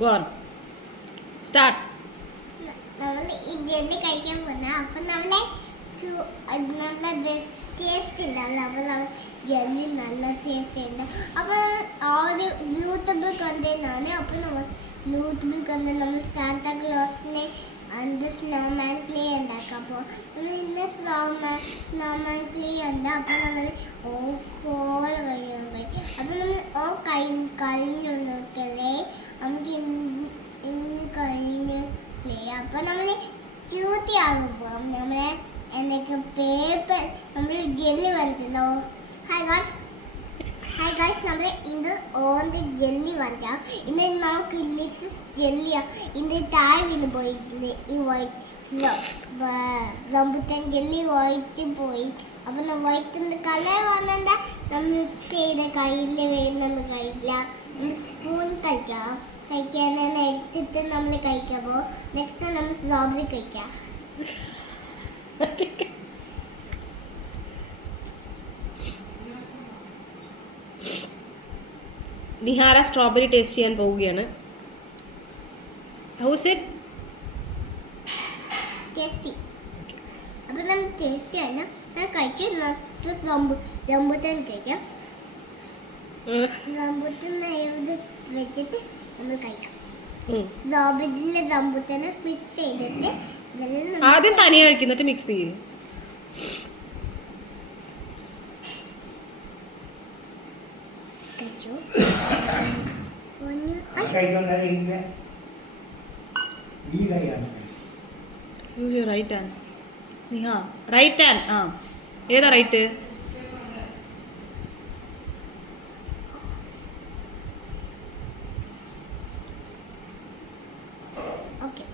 Go on. Start. നമ്മൾ ഈ jelly കഴിക്കാൻ പോകുന്ന അപ്പൊ നമ്മളെ ടേസ്റ്റ് ഉണ്ടാവില്ല. അപ്പൊ നമ്മൾ ജെല്ലി നല്ല ടേസ്റ്റ് ഉണ്ട്. അപ്പൊ ആദ്യം യൂട്യൂബിൽ കണ്ടതാണ്. അപ്പൊ നമ്മൾ യൂട്യൂബിൽ കണ്ട് നമ്മൾ സാന്താക്ലോസിനെ അണ്ട് സ്നോമാൻ ക്ലേ ഉണ്ടാക്കാം. അപ്പോൾ നമ്മൾ ഇന്ന് സ്നോമാൻ ക്ലേ ഉണ്ട്. അപ്പോൾ നമ്മൾ ഓക്കോളെ കഴിഞ്ഞു അപ്പോൾ നമ്മൾ കഴിഞ്ഞു നോക്കല്ലേ. നമുക്ക് ഇന്ന് കഴിഞ്ഞ് ക്ലേ അപ്പോൾ നമ്മൾ ക്യൂട്ടി ആകുമ്പോൾ നമ്മളെ എന്തൊക്കെ പേപ്പർ നമ്മൾ ജെല്ലി വന്നിട്ടുണ്ടാവും. ഹായ് ഗായ്സ് നമ്മൾ ഇന്ന് ഓന്റെ ജെല്ലി വന്നിട്ടാ. ഇന്ന് നമുക്ക് ലിക്സിസ് ജെല്ലിയാ ഇന്ന് താഴെ വീണ് പോയിട്ടില്ല. ഈ വൈറ്റ് റംബുട്ടാൻ ജെല്ലി വൈറ്റ് പോയി. അപ്പം വൈറ്റിൻ്റെ കളർ വന്നെന്ത നമ്മൾ മിക്സ് ചെയ്ത കയ്യിൽ വരുന്നത് കഴിയില്ല. നമ്മൾ സ്പൂൺ കഴിക്കാൻ എടുത്തിട്ട് നമ്മൾ കഴിക്കുമ്പോൾ നെക്സ്റ്റ് നമ്മൾ സ്ട്രോബെറി കഴിക്കാം. നിഹാര സ്ട്രോബെറി ടേസ്റ്റ് ചെയ്യാൻ പോവുകയാണ്. House it tasty. അപ്പം നമ്മൾ ടേസ്റ്റി ആണ് കഴിക്കാം. റംബുട്ടാൻ കഴിക്കാം. റംബുട്ടാൻ വെച്ചിട്ട് നമ്മൾ കഴിക്കാം. സ്ട്രോബെറിയിലെ റംബുട്ടാനെ മിക്സ് ചെയ്തിട്ട് ആദ്യം തനിയെ കഴിക്കുന്നിട്ട് മിക്സ് ചെയ്യും. റൈറ്റ് ഹാൻഡ് നിഹാ റൈറ്റ് ഹാൻഡ്. ആ ഏതാ right? Okay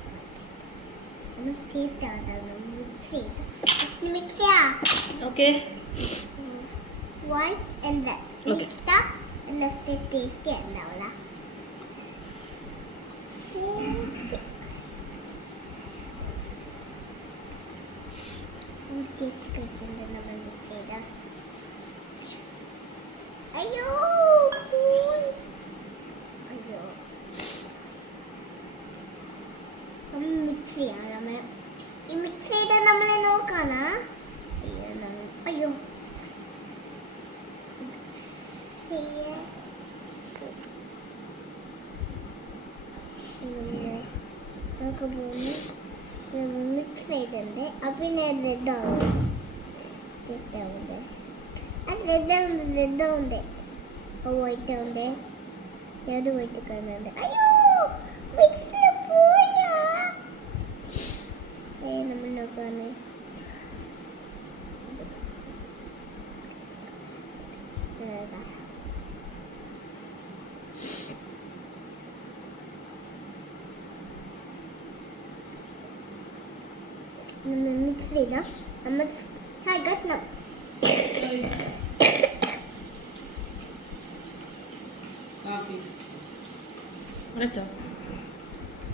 okay White and red. Mixed up and let's taste it now. Ayo, cool. Ayo. Kami mix ya, naman. I-mix ചെയ്ത നമ്മളെ നോക്കാനാ. അയ്യോ നമുക്ക് മിക്സ് ചെയ്തിട്ടുണ്ട്. അപ്പം പിന്നെ റെഡാവും. റെഡുണ്ട് വൈറ്റ് ഉണ്ട്. ഏത് വൈറ്റ് കാണുന്നുണ്ട്. അയ്യോ മിക്സിൽ പോയാ. നമ്മൾ നോക്കാണ്. മിക്സ് ചെയ്ത നമ്മൾ അടച്ചോ?